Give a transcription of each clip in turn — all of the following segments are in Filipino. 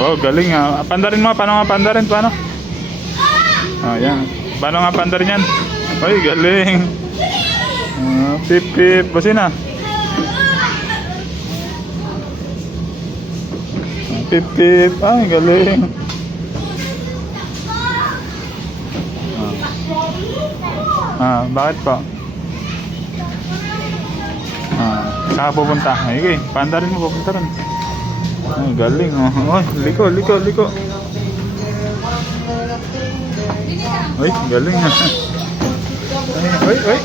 Oh, galing ha. Pandarin mo, paano nga pandarin? Paano? Ah, yan. Paano nga pandarin yan? Ay, galing. Pip, pip. Basin na. Pip, pip. Ay, galing. Bakit po? Saan ka pupunta? Ay, okay. Pandarin mo, pupunta rin. Ay, galing oh. Ay, liko, liko, liko. Ay, galing ah. Ay, ay, ay.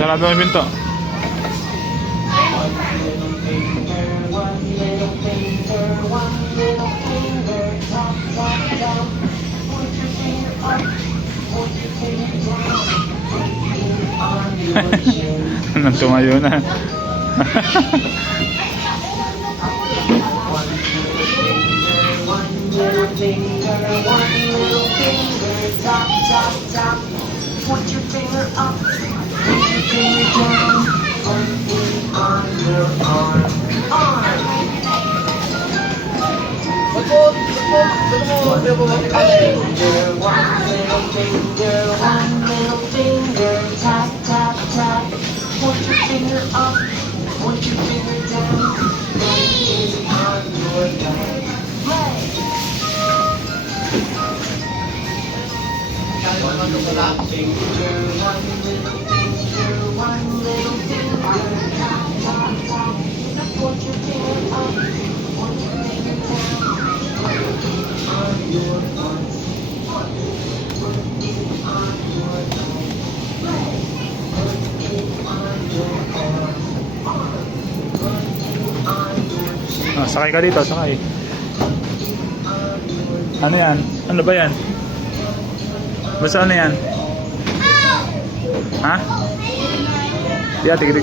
Sarado ang pinto. Nang tumayo na. Put your finger up, put your finger down, on your arm. One little finger, tap, tap, tap. Put your finger up, put your finger down, on your back. One little finger, one little finger, tap, tap, tap. Put your finger up, put your finger down, on your arm. Put it on your arm. Put it on your arm. Put it on your chin. Sakay ka dito, sakay. Ano yan? Ano ba yan? Basta ano yan? Ha? Yeah, tigil.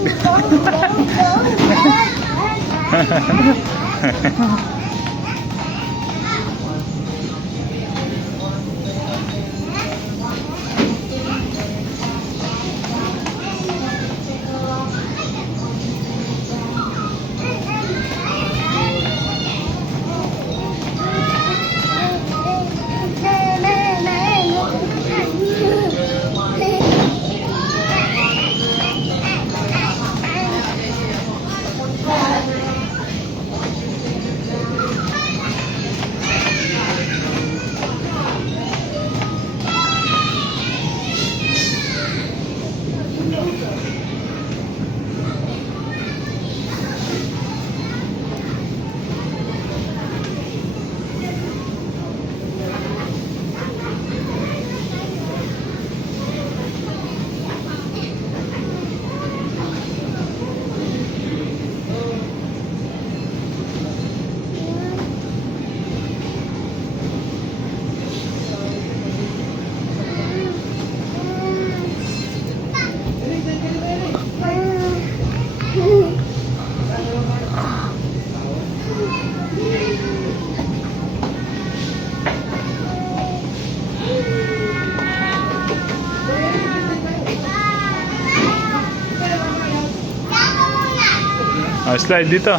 Slide dito.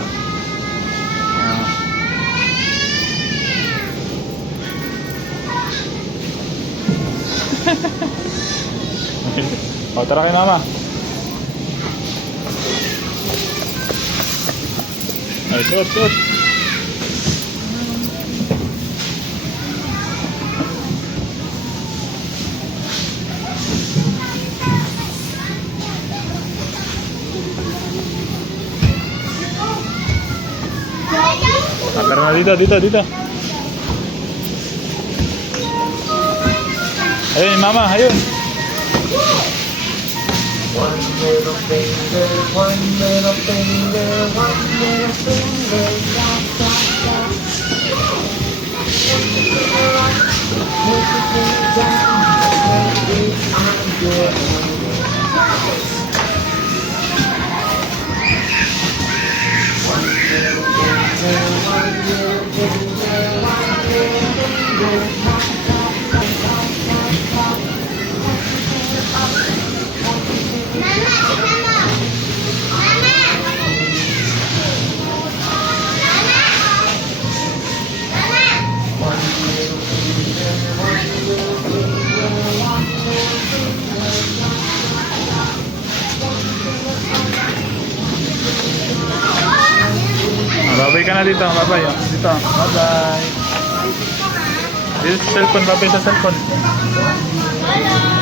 Tara kay mama. Ay, suot. Tara na dito. Ayun, mama, ayun. One little finger, one little finger, one little finger, tap, tap, tap. Put your finger up, put your finger down, put it on your Babay ka na dito. Babay. Oh. Dito. Bye-bye. Dito sa cellphone. Babay sa cellphone. Hello.